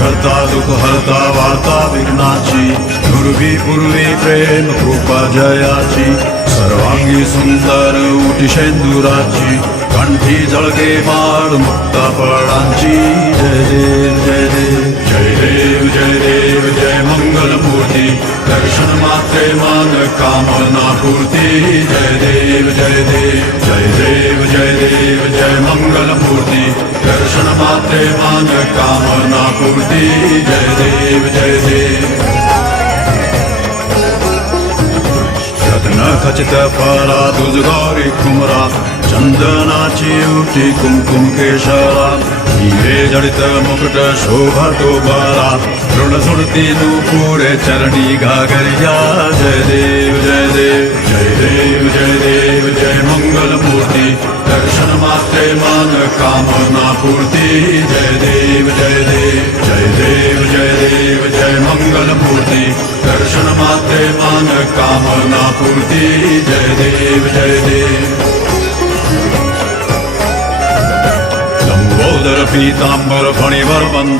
करता दुःख हरता वार्ता विघ्नाची पूर्वी पूर्वी प्रेम कृपा जयाची सर्वांगी सुंदर उटी शेंदुराची कंठी जळके माळ मुक्ता फळांची जय देव जय देव जय देव जय देव जय मंगलमूर्ती दर्शन मात्रे मान कामना पूर्ती जय देव जय देव जय देव जय देव जय मंगलमूर्ती दर्शन मात्रे मान कामना पूर्ती जय देव जय देव रत्न खचित फळा तुझ गौरी कुमरा चंदनाची उठी कुमकुम केशरा हिरे जडित मुकुट शोभा तो बरा ऋण सुरती नूपुरे चरणी घागरिया जय देव जय देव जय देव जय देव जय मंगलमूर्ती दर्शन मात्रे मान कामना पूर्ती जय देव जय देव जय देव जय देव जय मंगलमूर्ती दर्शन मात्रे मान कामना पूर्ती जय देव जय देव लंबोदर पीतांबर फणीवर बंद